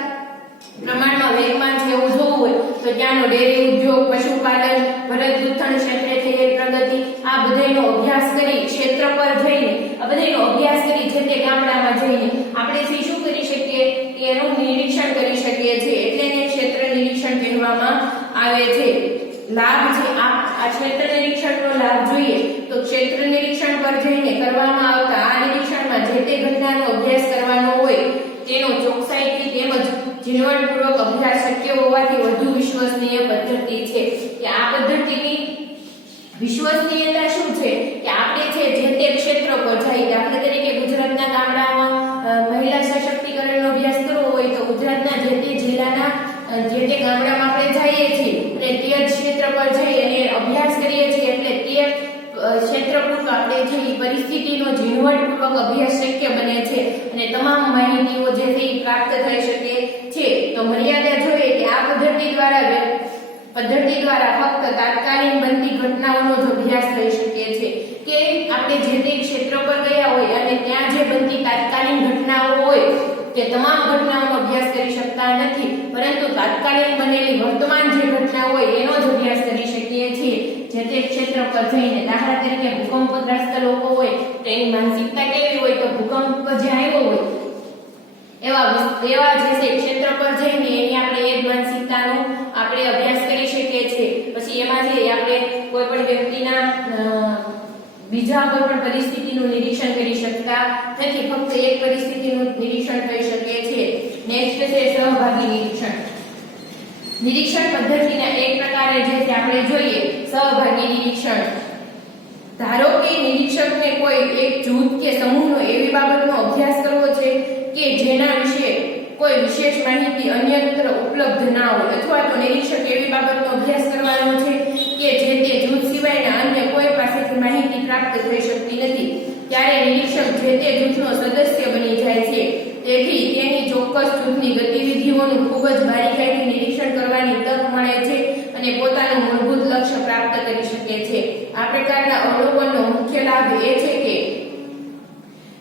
પ્રમાણમાં વેગમાં છે એવું જોવું હોય તો ત્યાંનો ડેરી ઉદ્યોગ, પશુપાલન, ભરત ગૂંથણ ક્ષેત્રે થયેલ પ્રગતિ, આ બધાનો અભ્યાસ કરી ક્ષેત્ર પર જઈને આ બધાનો અભ્યાસ કરી જે તે ગામડામાં જઈને આપણે શું કરી શકીએ, એનું નિરીક્ષણ કરી શકીએ છીએ, એટલે એને ક્ષેત્ર નિરીક્ષણ કહેવામાં આવે છે. લાભ છે આ ક્ષેત્ર નિરીક્ષણનો લાભ જોઈએ તો ક્ષેત્ર નિરીક્ષણ પર જઈને કરવામાં આવતા આ નિરીક્ષણમાં જે તે ઘટનાનો અભ્યાસ કરવાનો હોય તેનો ચોકસાઈથી તેમજ ઝીણવટપૂર્વક અભ્યાસ શક્ય હોવાથી વધુ વિશ્વસનીય પદ્ધતિ છે. કે આ પદ્ધતિની વિશ્વસનીયતા શું છે કે આપણે છે જે તે ક્ષેત્ર પર જઈ, દાખલા તરીકે ગુજરાતના ગામડામાં મહિલા સશક્તિકરણનો અભ્યાસ કરવો હોય તો ગુજરાતના જે તે જિલ્લાના જે તે ગામડામાં આપણે જઈએ છીએ અને તે જ ક્ષેત્ર પર જઈ અને અભ્યાસ કરીએ છીએ, એટલે તે ક્ષેત્ર પૂરતું આપણે જે પરિસ્થિતિનો ઝીણવટપૂર્વક અભ્યાસ શક્ય બને છે અને તમામ માહિતીઓ જે છે પ્રાપ્ત થઈ શકે છે. તો મર્યાદા જોઈએ કે આ પદ્ધતિ દ્વારા ફક્ત તાત્કાલિક બનતી ઘટનાઓનો જ અભ્યાસ થઈ શકે છે, કે આપણે જે તે ક્ષેત્ર પર ગયા હોય અને ત્યાં જે બનતી તાત્કાલિક ઘટનાઓ હોય તે તમામ ઘટનાઓનો અભ્યાસ કરી શકતા નથી, પરંતુ તાત્કાલિક બનેલી વર્તમાન જે ઘટના હોય એનો જ અભ્યાસ કરી શકીએ છીએ જે તે ક્ષેત્ર પર જઈને. દાખલા તરીકે ભૂકંપગ્રસ્ત લોકો હોય તો એની માનસિકતા કેવી હોય, તો ભૂકંપ જે આવ્યો હોય એવા જે છે ક્ષેત્ર પર જઈને એની આપણે એક માનસિકતાનો આપણે અભ્યાસ કરી શકીએ છીએ. પછી એમાં જે આપણે કોઈ પણ વ્યક્તિના બીજા કોઈ પણ પરિસ્થિતિનું નિરીક્ષણ કરી શકતા નથી, ફક્ત એક પરિસ્થિતિનું નિરીક્ષણ થઈ શકે છે. નેક્સ્ટ છે સહભાગી નિરીક્ષણ. નિરીક્ષણ પદ્ધતિના એક પ્રકારે જે છે આપણે જોઈએ સહભાગી નિરીક્ષણ. ધારો કે નિરીક્ષકને કોઈ એક જૂથ કે સમૂહનો એવી બાબતનો અભ્યાસ કરવો છે કે જેના વિશે કોઈ વિશેષ માહિતી અન્યત્ર ઉપલબ્ધ ના હોય, અથવા તો નિરીક્ષક એવી બાબતનો અભ્યાસ કરવાનો છે કે જે તે જૂથ સિવાયના અન્ય કોઈ પાસેથી માહિતી પ્રાપ્ત થઈ શકતી નથી, ત્યારે નિરીક્ષક જે તે જૂથનો સદસ્ય બની જાય છે. તેથી તેની ચોક્કસ જૂથની ગતિવિધિઓનું ખૂબ જ બારીકાઈથી નિરીક્ષણ કરવાની તક મળે છે અને પોતાનું મૂળભૂત લક્ષ્ય પ્રાપ્ત કરી શકે છે. આ પ્રકારના અવલોકનનો મુખ્ય લાભ એ છે કે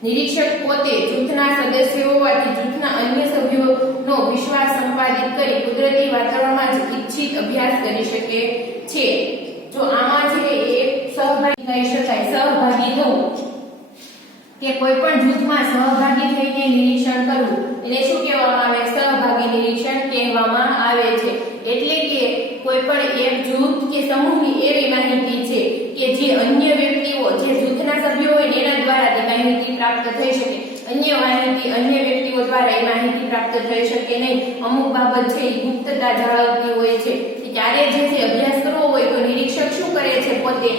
નિરીક્ષક પોતે જૂથના સદસ્ય હોવાથી જૂથના અન્ય સભ્યોનો વિશ્વાસ સંપાદિત કરી કુદરતી વાતાવરણમાં જ ઇચ્છિત અભ્યાસ કરી શકે છે. જો આમાં છે એક સહભાગી થઈ શકાય, સહભાગી થવું કે કોઈ પણ જૂથમાં સહભાગી થઈને નિરીક્ષણ કરવું એને શું કહેવામાં આવે, સહભાગી નિરીક્ષણ કહેવામાં આવે છે. એટલે કે કોઈ પણ એક જૂથ કે સમૂહની એવી માહિતી છે કે જે અન્ય વ્યક્તિઓ જે જૂથના સભ્યો હોય એના દ્વારા તે માહિતી પ્રાપ્ત થઈ શકે, અન્ય વ્યક્તિઓ દ્વારા એ માહિતી પ્રાપ્ત થઈ શકે નહીં. અમુક બાબત છે એ ગુપ્તતા જાળવતી હોય છે. ત્યારે જે છે અભ્યાસ કરવો હોય તો નિરીક્ષક શું કરે છે પોતે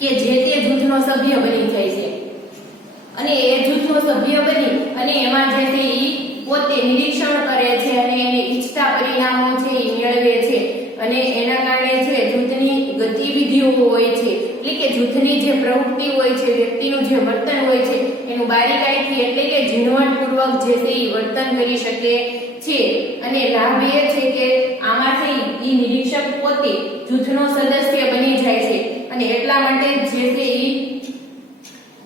કે જે તે જૂથનો સભ્ય બની જાય છે અને એ જૂથનો સભ્ય બની અને એમાં જે છે એ પોતે નિરીક્ષણ કરે છે અને એને ઈચ્છતા પરિણામો છે એ મેળવે છે અને એના કારણે છે જૂથની ગતિવિધિઓ હોય છે, એટલે કે જૂથની જે પ્રવૃત્તિ હોય છે, વ્યક્તિનું જે વર્તન હોય છે એનું બારીકાઈથી એટલે કે ઝીણવટપૂર્વક જે છે એ વર્તન કરી શકે છે. અને લાભ એ છે કે આમાંથી એ નિરીક્ષક પોતે જૂથનો સદસ્ય બની જાય છે અને એટલા માટે જે છે એ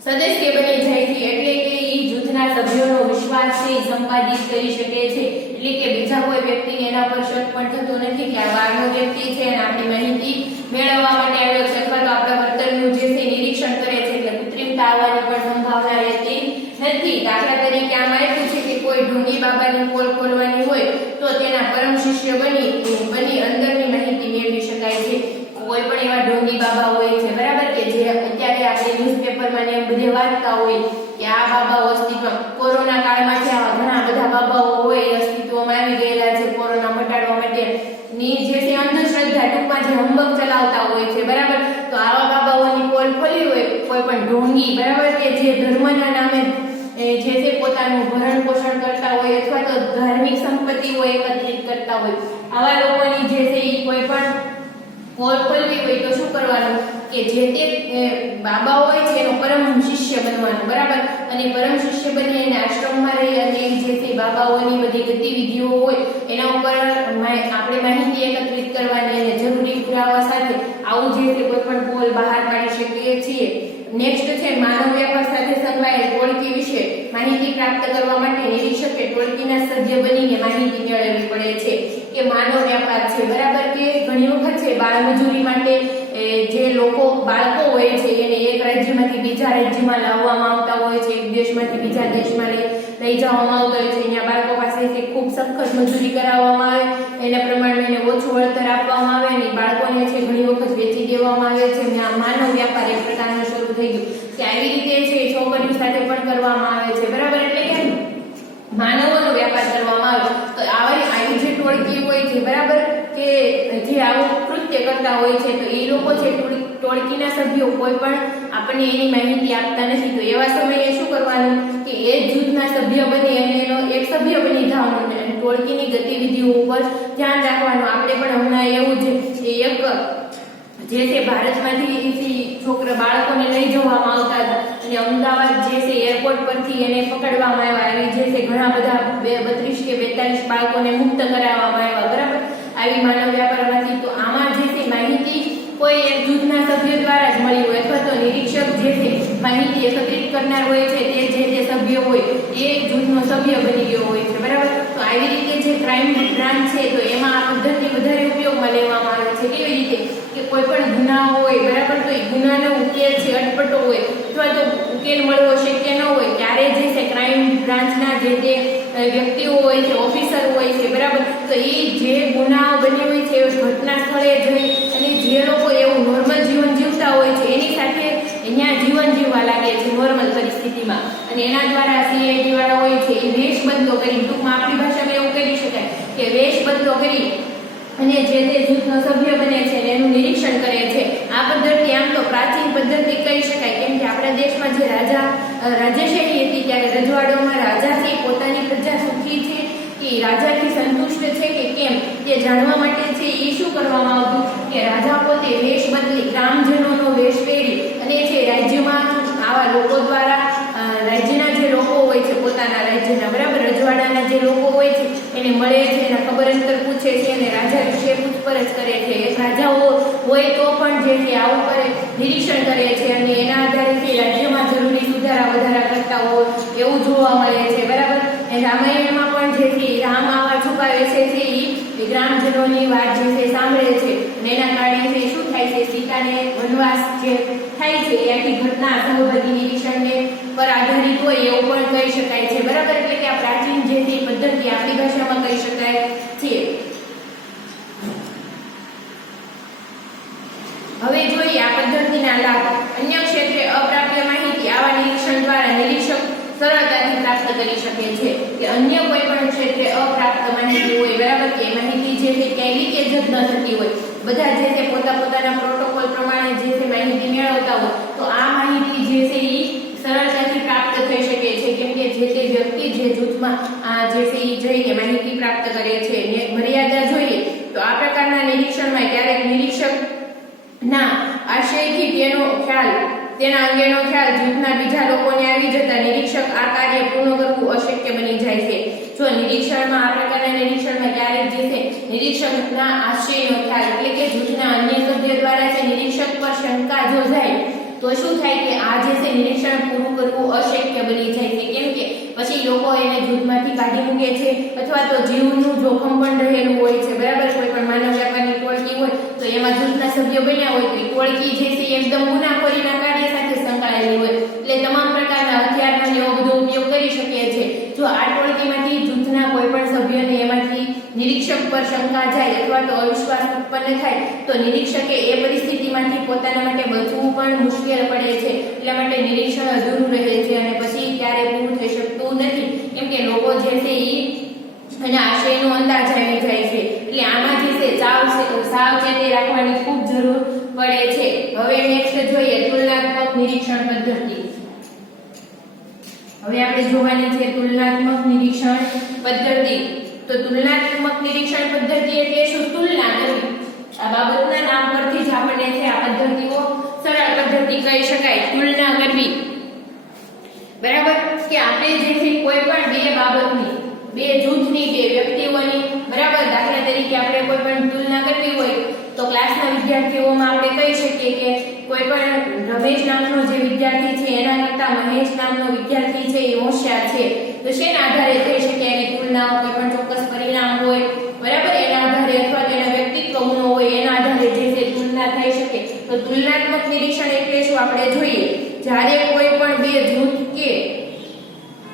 સદસ્ય બની જાય છે, એટલે કે એ જૂથના સભ્યોનો વિશ્વાસ છે એ સંપાદિત કરી શકે છે. એટલે કે બીજા કોઈ વ્યક્તિને એના પર શક પણ થતો નથી કે આ બહારનો વ્યક્તિ છે અને આપણી માહિતી મેળવવા માટે આવ્યો છે અથવા તો આપણા વર્તનનું જે છે નિરીક્ષણ કરે છે, એટલે કૃત્રિમતા આવવાની પણ સંભાવના રહેતી નથી. દાખલા તરીકે આમાં આપ્યું છે કે કોઈ ઢોંગી બાબાની પોલ ખોલવાની હોય તો તેના પરમ શિષ્ય બની અંદરની માહિતી મેળવી શકાય છે. કોઈ પણ એવા ઢોંગી બાબા હોય છે બરાબર, કે જે અત્યારે આપણે ન્યૂઝપેપરમાં ને બધે વાંચતા હોય કે આ બાબાઓ અસ્તિત્વમાં, કોરોના કાળમાં છે આવા ઘણા બધા બાબાઓ હોય અસ્તિત્વમાં આવી ગયેલા છે કોરોના મટાડવા માટે ની જે છે અંધશ્રદ્ધા ટૂંકમાં જે હંબક ચલાવતા હોય છે બરાબર. તો આવા બાબાઓની પોલ ખોલી હોય કોઈ પણ ઢોંગી બરાબર, કે જે ધર્મના નામે જે છે પોતાનું ભરણ પોષણ કરતા હોય અથવા તો ધાર્મિક સંપત્તિઓ એકત્રિત કરતા હોય, આવા લોકોની જે છે એ કોઈ પણ પોલ ખોલવી હોય તો શું કરવાનું કે જે તે બાબા હોય છે એનો પરમ શિષ્ય બનવાનું, બરાબર. અને પરમ શિષ્ય બની એને આશ્રમમાં રહી અને જે તે બાબાઓની બધી ગતિવિધિઓ હોય એના ઉપર આપણે માહિતી એકત્રિત કરવાની અને જરૂરી પુરાવા સાથે આવું જે તે કોઈ પણ પોલ બહાર પાડી શકીએ છીએ. નેક્સ્ટ છે માનવ વ્યાપાર સાથે સંકળાયેલ ટોળકી વિશે માહિતી પ્રાપ્ત કરવા માટે નિરીક્ષકે ટોળકીના સભ્ય બનીને માહિતી મેળવવી પડે છે કે માનવ વ્યાપાર છે, બરાબર. કે ઘણી વખત છે બાળમજૂરી માટે જે બાળકો હોય છે એને એક રાજ્યમાંથી બીજા રાજ્યમાં લાવવામાં આવતા હોય છે, એક દેશમાંથી બીજા દેશમાં લઈ જવામાં આવતા હોય છે. અહીંયા બાળકો પાસેથી ખૂબ સખત મજૂરી કરાવવામાં આવે, એના પ્રમાણે એને ઓછું વળતર આપવામાં આવે અને બાળકોને છે ઘણી વખત વેચી દેવામાં આવે છે. આ માનવ વ્યાપાર એક પ્રકારનો શરૂ થઈ ગયો કે આવી રીતે છે છોકરીઓ સાથે પણ કરવામાં આવે છે, બરાબર. એટલે કે માનવોનો વ્યાપાર કરવામાં આવે તો આવી જે ટોળકી હોય છે, બરાબર, કે જે આવું કૃત્ય કરતા હોય છે તો એ લોકો છે ટોળકીના સભ્યો કોઈ પણ આપણને એની માહિતી આપતા નથી. તો એવા સમયે શું કરવાનું કે એ જૂથના સભ્ય બની અને એનો એક સભ્ય બની જવાનું અને ટોળકીની ગતિવિધિઓ ઉપર ધ્યાન રાખવાનું. આપણે પણ હમણાં એવું છે એક જે છે ભારતમાંથી છોકરા બાળકોને લઈ જવામાં આવતા હતા અને અમદાવાદ જે છે એરપોર્ટ પરથી એને પકડવામાં આવ્યા. આવી જે છે ઘણા બધા 32 કે 42 બાળકોને મુક્ત કરાવવામાં આવ્યા, બરાબર, આવી માનવ વ્યાપારમાંથી. તો આમાં જે છે માહિતી કોઈ એક જૂથના સભ્ય દ્વારા જ મળી હોય અથવા તો નિરીક્ષક જે છે માહિતી એકત્રિત કરનાર હોય છે તે જે તે સભ્ય હોય એ જૂથનો સભ્ય બની ગયો હોય છે, બરાબર. તો આવી રીતે જે ક્રાઇમ બ્રાન્ચ છે તો એમાં આ પદ્ધતિ વધારે ઉપયોગમાં લેવામાં આવે છે. કેવી રીતે કે કોઈ પણ ગુના હોય, બરાબર, તો એ ગુનાનો ઉકેલ છે અટપટો હોય અથવા તો ઉકેલ મળવો શક્ય ન હોય ત્યારે જે છે ક્રાઇમ બ્રાન્ચના જે તે વ્યક્તિઓ હોય છે, ઓફિસર હોય છે, બરાબર, તો એ જે ગુનાઓ બની હોય છે ઘટના સ્થળે જઈ અને જે લોકો એવું નોર્મલ જીવન જીવતા હોય છે એની સાથે અહીંયા જીવન જીવવા લાગે છે નોર્મલ પરિસ્થિતિમાં. અને એના દ્વારા સીઆઈડી વાળા હોય છે એ વેશ બદલો કરી, ટૂંકમાં આપણી ભાષામાં એવું કહી શકાય કે વેશ બદલો કરી અને જે તે જૂથનો સભ્ય બને છે અને એનું નિરીક્ષણ કરે છે. આ પદ્ધતિ આમ તો પ્રાચીન પદ્ધતિ કહી શકાય, કેમ કે આપણા દેશમાં જે રાજાશાહી હતી ત્યારે રજવાડોમાં રાજા છે પોતાની પ્રજા સુખી છે કે રાજાથી સંતુષ્ટ છે કે કેમ તે જાણવા માટે છે એ શું કરવામાં આવતું કે રાજા પોતે વેશ બદલી ગ્રામજનોનો વેશ પહેરી અને છે રાજ્યમાં આવા લોકો દ્વારા રાજ્યના જે લોકો હોય છે પોતાના રાજ્યના, બરાબર, રજવાડાના જે લોકો હોય છે એને મળે છે, એના ખબર અંતર પૂછે છે અને રાજા વિશે પૂછપરછ કરે છે. રાજાઓ હોય તો પણ જે છે આવું કરે, નિરીક્ષણ કરે છે અને એના આધારેથી રાજ્યમાં જરૂરી સુધારા વધારા કરતા હોય એવું જોવા મળે છે, બરાબર. રામાયણમાં પણ જે છે રામ આવા છુપાવે છે એ ગ્રામજનોની વાત જે છે સાંભળે છે અને એના કારણે શું થાય છે સીતાને વનવાસ જે થાય છે એ આખી ઘટના સહભાગી નિરીક્ષણને પર આધારિત હોય એવું પણ કહી શકાય છે, બરાબર. એટલે કે આ પ્રાચીન જે છે પદ્ધતિ આપણી ભાષામાં કહી શકાય છે. હવે જોઈએ આ પદ્ધતિના લાભ. અન્ય ક્ષેત્રે અપ્રાપ્ય માહિતી આવા નિરીક્ષણ દ્વારા નિરીક્ષક સરળતાથી પ્રાપ્ત કરી શકે છે. કે અન્ય કોઈ પણ ક્ષેત્રે અપ્રાપ્ત માહિતી હોય, બરાબર, કે માહિતી જે છે ક્યાંય લીકેજ જ ન થતી હોય, બધા જે છે પોતાના પ્રોટોકોલ પ્રમાણે જે છે માહિતી મેળવતા હોય તો આ માહિતી જે છે એ સરળતાથી પ્રાપ્ત થઈ શકે છે. કેમ કે જે તે વ્યક્તિ જે જૂથમાં જે છે એ જઈને માહિતી પ્રાપ્ત કરે છે. મર્યાદા જોઈએ તો આ પ્રકારના નિરીક્ષણમાં ક્યારેક નિરીક્ષક ના આશયથી તેના અંગેનો ખ્યાલ જૂથના બીજા લોકોને આવી જતા નિરીક્ષક આ કાર્ય પૂર્ણ કરવું અશક્ય બની જાય છે. જો નિરીક્ષણમાં આ પ્રકારના નિરીક્ષણમાં ક્યારેક જે છે નિરીક્ષકના આશયનો ખ્યાલ એટલે કે જૂથના અન્ય સભ્ય દ્વારા જે નિરીક્ષક પર શંકા જો જાય તો શું થાય કે આ જે છે નિરીક્ષણ પૂરું કરવું અશક્ય બની જાય છે. કેમ કે પછી લોકો એને જૂથમાંથી કાઢી મૂકે છે અથવા તો જીવનું જોખમ પણ રહેલું હોય છે, બરાબર. કોઈ પણ માનવ વ્યાપારની ટોળકી હોય તો એમાં જૂથના સભ્યો બન્યા હોય તો ટોળકી જે છે એકદમ ગુનાખોરીના કાર્ય સાથે સંકળાયેલી હોય એટલે તમામ પ્રકારના હથિયારનો એવો બધો ઉપયોગ કરી શકે છે. જો આ ટોળકીમાંથી જૂથના કોઈ પણ સભ્યને એમાંથી નિરીક્ષક પર શંકા જાય અથવા તો અવિશ્વાસ ઉત્પન્ન થાય તો નિરીક્ષકે એ પરિસ્થિતિમાંથી પોતાના માટે બચવું પણ મુશ્કેલ પડે છે. એટલા માટે નિરીક્ષણ અધૂરું રહે છે અને પછી ક્યારે પૂરું થઈ શકતું નથી. કેમ કે લોકો જે છે એ અને આશયનો અંદાજ આવી જાય છે. એટલે આમાં જે છે સાવચેતી રાખવાની ખૂબ જરૂર પડે છે. હવે નેક્સ્ટ જોઈએ તુલનાત્મક નિરીક્ષણ પદ્ધતિ. હવે આપણે જોવાની છે તુલનાત્મક નિરીક્ષણ પદ્ધતિ. તો તુલનાત્મક નિરીક્ષણ પદ્ધતિ એટલે શું? તુલના કરવી. આ બાબતના નામ પરથી જ આપણને છે આ પદ્ધતિઓ સરળ પદ્ધતિ કહી શકાય તુલના કરવી બરાબર કે આપણે જે છે કોઈ પણ બે બાબતની બે જૂથની બે વ્યક્તિઓની બરાબર દાખલા તરીકે આપણે કોઈ પણ તુલના કરવી હોય તો ક્લાસના વિદ્યાર્થીઓમાં આપણે કહી શકીએ કે કોઈ પણ રમેશ નામનો જે વિદ્યાર્થી છે એના કરતા મહેશ નામનો વિદ્યાર્થી છે એ હોશિયાર છે તો શેના આધારે થઈ શકે એની તુલનાઓ કોઈ પણ ચોક્કસ પરિણામ હોય બરાબર એના આધારે અથવા તેના વ્યક્તિત્વ ગુણો હોય એના આધારે જે છે તુલના થઈ શકે તો તુલનાત્મક નિરીક્ષણ એટલે શું આપણે જોઈએ જ્યારે કોઈ પણ બે જૂથ કે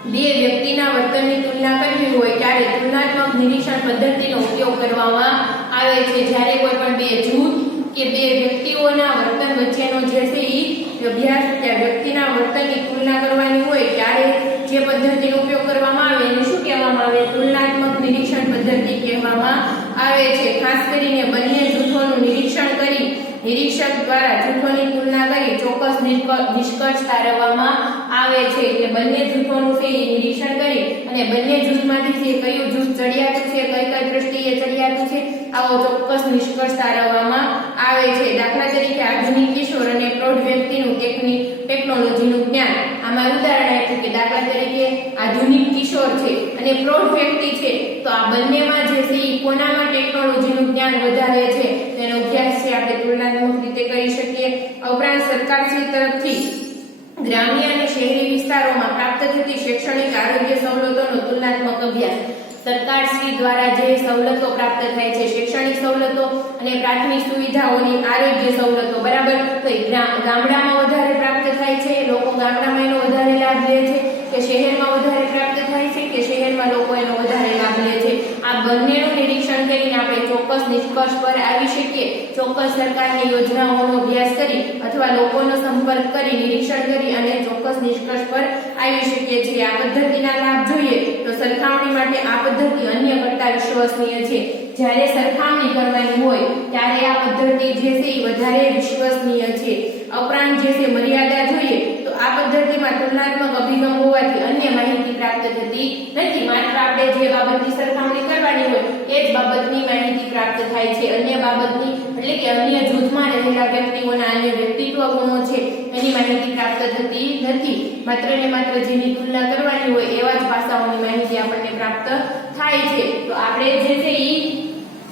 બે વ્યક્તિના વર્તનની તુલના કરવી હોય ત્યારે તુલનાત્મક નિરીક્ષણ પદ્ધતિનો ઉપયોગ કરવામાં આવે છે જ્યારે કોઈ પણ બે જૂથ કે બે વ્યક્તિઓના વર્તન વચ્ચેનો જે છે એ અભ્યાસ ત્યાં વ્યક્તિના વર્તનની તુલના કરવાની હોય ત્યારે જે પદ્ધતિનો ઉપયોગ કરવામાં આવે એને શું કહેવામાં આવે તુલનાત્મક નિરીક્ષણ પદ્ધતિ કહેવામાં આવે છે ખાસ કરીને બંને જૂથોનું નિરીક્ષણ કરી નિરીક્ષક દ્વારા જૂથોની તુલના કરી ચોક્કસ નિષ્કર્ષ તારવવામાં આવે છે એટલે બંને જૂથોનું છે એ નિરીક્ષણ કરી અને બંને જૂથમાંથી જે કયું જૂથ ચડિયાતું છે કઈ દ્રષ્ટિએ ચડિયાતું છે આવો ચોક્કસ નિષ્કર્ષ તારવવામાં આવે છે દાખલા તરીકે આધુનિક કિશોર અને પ્રૌઢ વ્યક્તિનું ટેકનોલોજીનું જ્ઞાન આમાં ઉદાહરણ આપ્યું કે દાખલા તરીકે આધુનિક કિશોર છે અને પ્રૌઢ વ્યક્તિ છે તો આ બંનેમાં જે છે એ કોનામાં ટેકનોલોજીનું જ્ઞાન વધારે છે તેનો અભ્યાસ છે આપણે તુલનાત્મક રીતે કરી શકીએ ઉપરાંત સરકારશ્રી તરફથી ગ્રામ્ય અને શહેરી વિસ્તારોમાં પ્રાપ્ત થતી શૈક્ષણિક આરોગ્ય સવલતોનો તુલનાત્મક અભ્યાસ સરકારશ્રી દ્વારા જે સવલતો પ્રાપ્ત થાય છે શૈક્ષણિક સવલતો અને પ્રાથમિક સુવિધાઓની આરોગ્ય સવલતો બરાબર તો ગામડામાં વધારે પ્રાપ્ત થાય છે લોકો ગામડામાં એનો વધારે લાભ લે છે કે શહેરમાં વધારે પ્રાપ્ત થાય છે કે શહેરમાં લોકો એનો વધારે લાભ લે છે આ બંનેનું નિરીક્ષણ કરીને આપણે ચોક્કસ નિષ્કર્ષ પર આવી શકીએ ચોક્કસ સરકારની યોજનાઓનો અભ્યાસ કરી અથવા લોકોનો સંપર્ક કરી નિરીક્ષણ કરી અને ચોક્કસ નિષ્કર્ષ પર આવી શકીએ છીએ આ પદ્ધતિના લાભ જોઈએ તો સરખામણી માટે આ પદ્ધતિ અન્ય કરતા વિશ્વસનીય છે જ્યારે સરખામણી કરવાની હોય ત્યારે આ પદ્ધતિ જે છે એ વધારે વિશ્વસનીય છે ઉપરાંત જે છે મર્યાદા જોઈએ તો આ પદ્ધતિમાં તુલનાત્મક અભિગમ હોવાથી અન્ય માહિતી પ્રાપ્ત થતી નથી માત્ર આપણે જે બાબતની સરખામણી કરવાની હોય એ જ બાબતની માહિતી પ્રાપ્ત થાય છે અન્ય બાબતની એટલે કે અન્ય જૂથમાં રહેલા વ્યક્તિઓના અન્ય વ્યક્તિત્વ ગુણો છે એની માહિતી પ્રાપ્ત થતી નથી માત્ર ને માત્ર જેની તુલના કરવાની હોય એવા જ પાસાઓની માહિતી આપણને પ્રાપ્ત થાય છે તો આપણે જે છે એ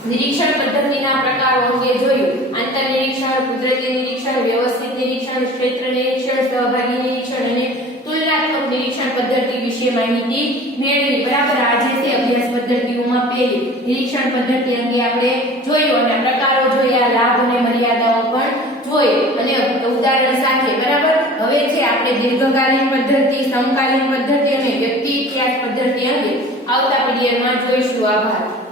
નિરીક્ષણ પદ્ધતિના પ્રકારો અંગે જોયું આંતર નિરીક્ષણ કુદરતી નિરીક્ષણ વ્યવસ્થિત નિરીક્ષણ ક્ષેત્ર નિરીક્ષણ સહભાગી નિરીક્ષણ અને તુલનાત્મક નિરીક્ષણ પદ્ધતિ વિશે માહિતી મેળવી બરાબર આજે છે અભ્યાસ પદ્ધતિઓમાં પહેલી નિરીક્ષણ પદ્ધતિ અંગે આપણે જોયું અને પ્રકારો જોયા લાભ અને મર્યાદાઓ પણ જોઈ અને ઉદાહરણ સાથે બરાબર હવે છે આપણે દીર્ઘકાલીન પદ્ધતિ સમકાલીન પદ્ધતિ અને વ્યક્તિ ઇતિહાસ પદ્ધતિ અંગે આવતા પીરિયડમાં જોઈશું આભાર